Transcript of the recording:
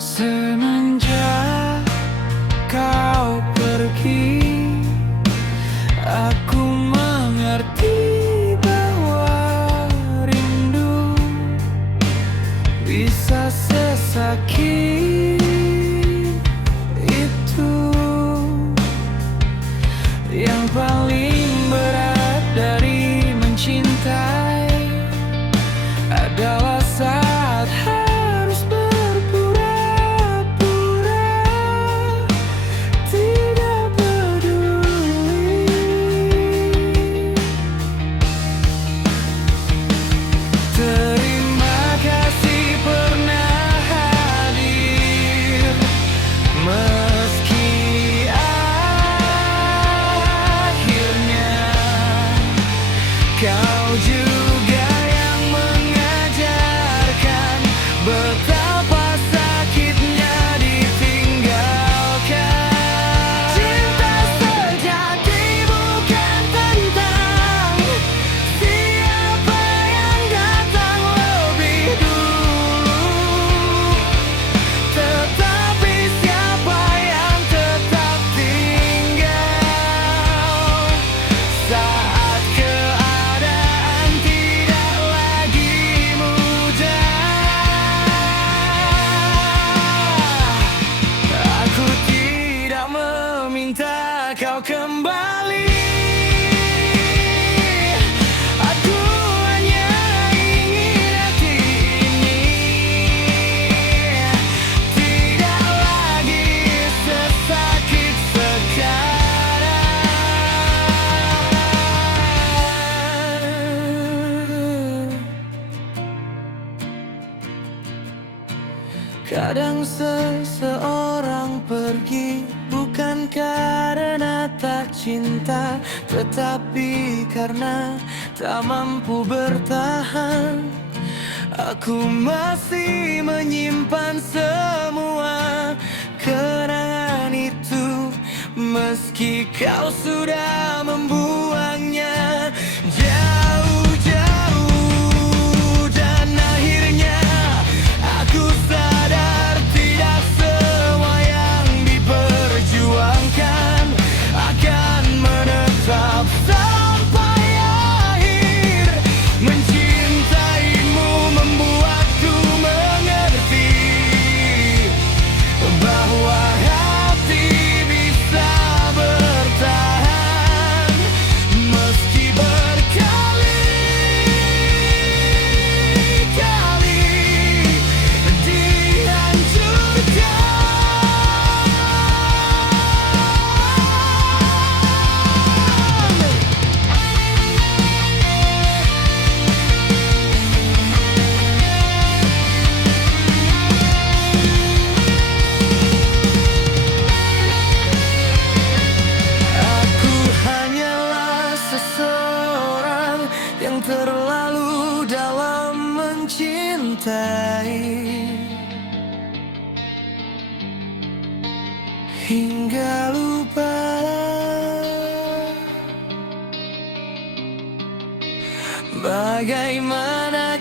Semenjak kau pergi, aku mengerti bahwa rindu bisa sesakit itu. Yang paling berat dari mencintai adalah saat harus berpura-pura tidak peduli. Terima kasih pernah hadir, meski akhirnya kau juga yang mengajarkan betapa sakitnya ditinggalkan. Cinta sejati bukan tentang siapa yang datang lebih dulu, tetapi siapa yang tetap tinggal saat keadaan tidak lagi mudah. Aku tidak meminta kau kembali, aku hanya ingin hati ini tidak lagi sesakit sekarang. Kadang seseorang pergi bukan karena tak cinta, tetapi karena tak mampu bertahan. Aku masih menyimpan semua kenangan itu, meski kau sudah membuangnya jauh-jauh. Dan akhirnya aku sadar tidak semua yang diperjuangkan akan menetap sampai akhir. Mencintaimu membuatku mengerti bahwa hati bisa bertahan meski berkali-kali dihancurkan. Aku hanyalah seseorang yang terlalu dalam mencintai hingga lupa bagaimana